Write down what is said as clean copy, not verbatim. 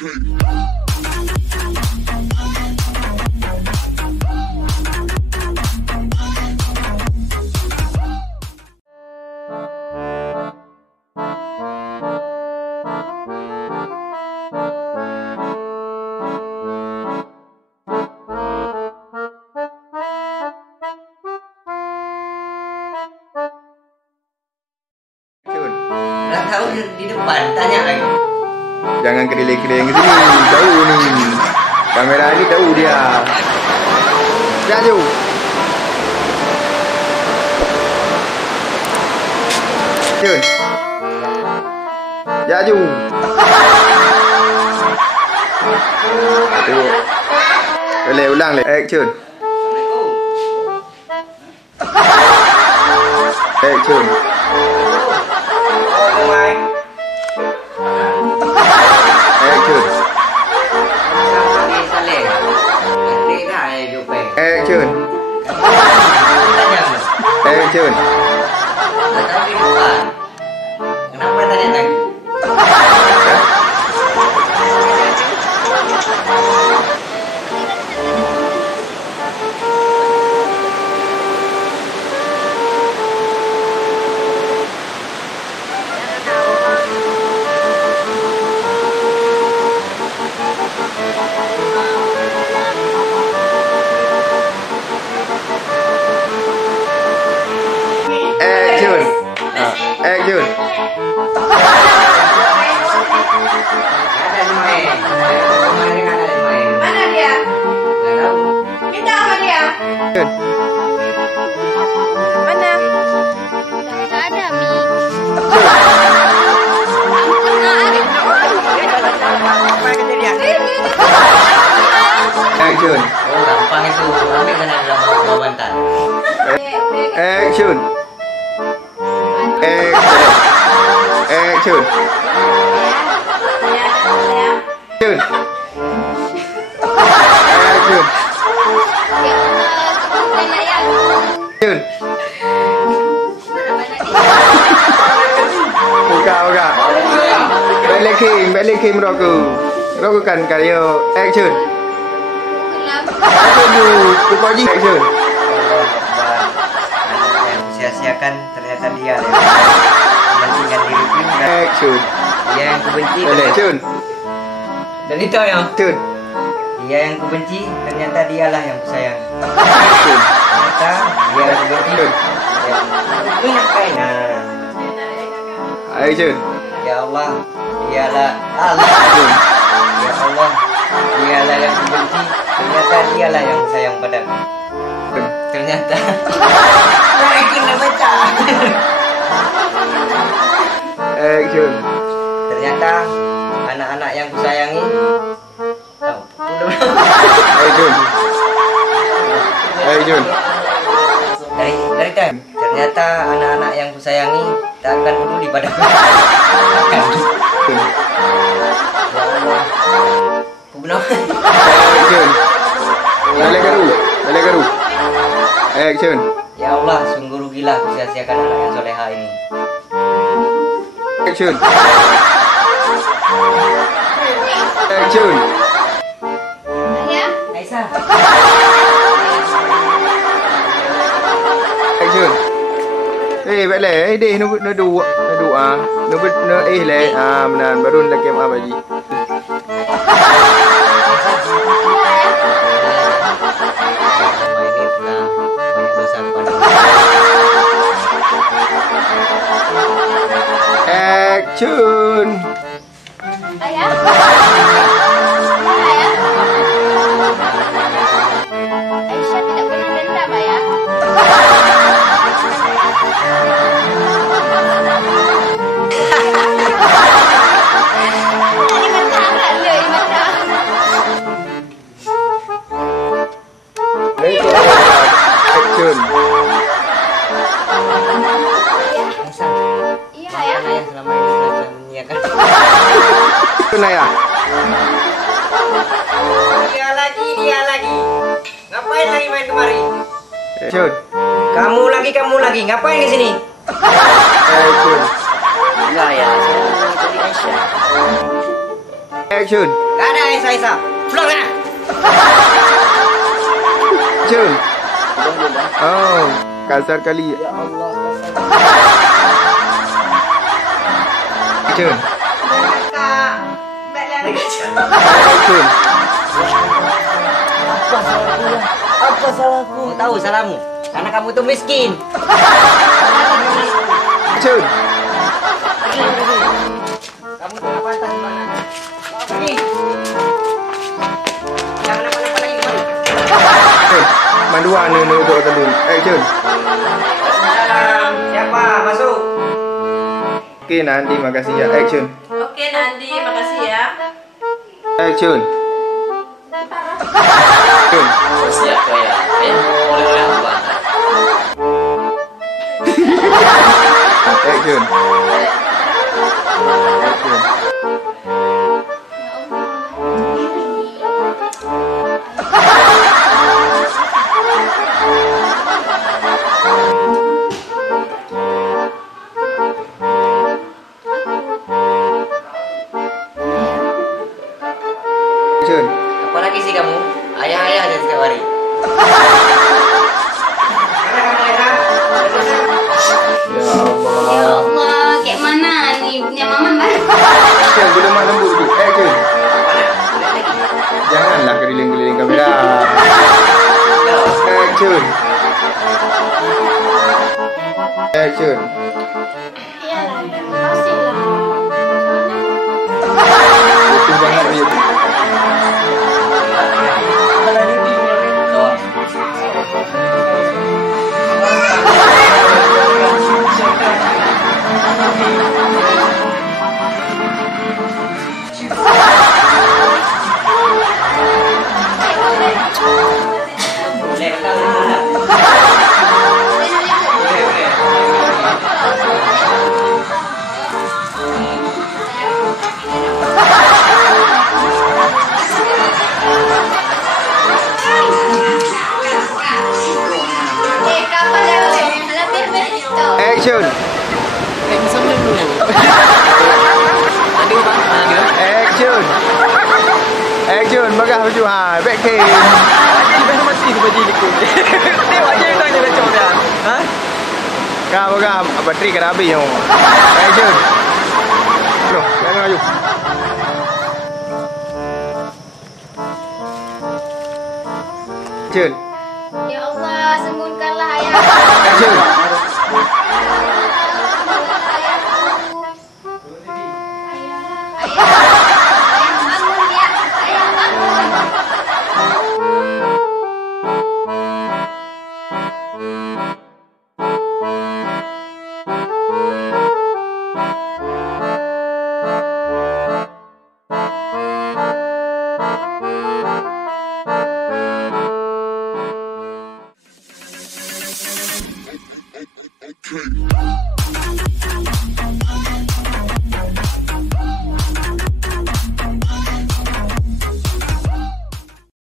Udah tahu di depan, tanya lagi. Jangan keliling-keliling ke sini, tahu ni. Kamera ni tahu dia. Jaju. Jun. Jaju. Tengok. Boleh ulang le. Action. Action. Action. Action. Action. Kenapa tanya lagi? Action. Action. Mana dia? Minta sama dia. Mana? Nggak ada, Mi. Action. Oh, gampang itu. Ambil kan dalam bawa bantal. Action. Action. Action. Action. Action. Action. Buka. Balikin aku. Lakukan karya. Action. Action tu. Buka je. Action. Sia-siakan ternyata dia yang mementingkan diriku dan Action. dia yang kubenci. Action. Dan itu yang Action. dia yang kubenci ternyata dialah yang kusayang. Action. Ternyata dia yang kubenci. Ingatkan. Action. Ya Allah, dialah Allah. Ya Allah, dialah yang kubenci. Ternyata dialah yang sayang padaku. Ternyata Action dah baca. Action. Ternyata anak-anak yang kusayangi tahu. Action. Action. Dari time. Ternyata anak-anak yang kusayangi tak akan peduli padaku. Ya Allah. Ku benar. Action. Balik garu. Action. Ya Allah, sungguh rugilah aku sia-siakan anak yang soleha ini. Action. Action. Aisyah. Action. Balik. Deh, no dua. No le. Benar. Baru lagi apa lagi? Selama ini telah banyak dosa kepada Action. Ayah? Aisyah tidak pernah dendam, Ayah. Ini macam le, macam. Action. Iya, Ayah. Ayah selama ini telah menyiapkan. Action ya. Dia lagi. Ngapain lagi main kemari? Action. Kamu lagi. Ngapain di sini? Action. Enggak ya, saya tadi Aisyah. Action. Gak ada Aisyah. Pulang lah. Action. Oh, kasar kali. Ya Allah. Action. Kakak. Baik lari kacau. Action. Apa salahku? Kau tahu salahmu? Karena kamu tuh miskin. Action. Kamu tuh apa atas mana? Pergi. Jangan apa-apa lagi kemana? Action. Manduan ni untuk tendun. Action. Salam. Siapa? Masuk. Okay, Nandi, makasih ya. Action. Oke, Nandi, makasih ya. Action. Action. Siapa ya? Oleh-oleh aku antar. Action. Action. Action. Apa lagi sih kamu? Ayah-ayah aja setiap hari. Mana kamu Ayah? Ya Allah. Ya Allah, kayak mana nih punya mama kan? Action, belum mak lembut dulu. Action. Janganlah keliling-keliling kamera. Action. Action. Iyalah, makasih lah. Itu banget dia. Boleh kata boleh. Kapan dah lebih begitu? Action. Action. Action, bagah baju ha, back cam. Mati tu baju ni. Tengok je tanya macam dia. Ha? Kau bagah bateri kena habis yo. Action. Loh, jangan maju. Action. Ya Allah, sembuhkanlah ayah. Action. Ayah bangun ya. Ayah bangun. Okay.